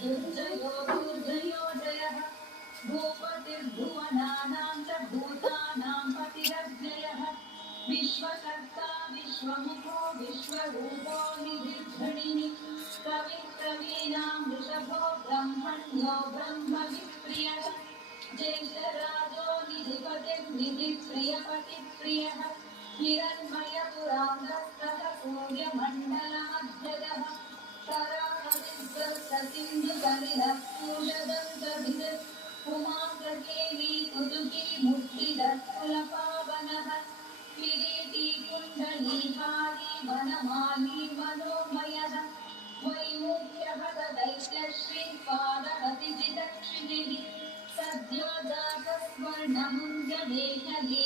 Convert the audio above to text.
दुर्जयो दुर्जयो जयः भूपतिर्भुवनानां च भूतानां पतिरव्ययः विश्वकर्ता विश्वमुखो विश्वरूपो निधिर्घृणिः कविः कवीनां वृषभो ब्रह्मण्यो ब्रह्मविप्रियः ज्येष्ठराजो निधिपतिर्निधिप्रियपतिप्रियः हिरण्मयपुरान्तस्तः सूर्यमण्डलमध्यगः कराळसिन्धुसलिलः पूषदन्तभिः उमाकेली कुतुकी मुद्रिदत्कुलपावनः किरीटी कुण्डलीहारी वनमाली मनोमयः वैमुख्यभगदैत्यश्रीपादरतिजिदक्षिणिः सद्यो जातस्वर्णमुञ्जलेखली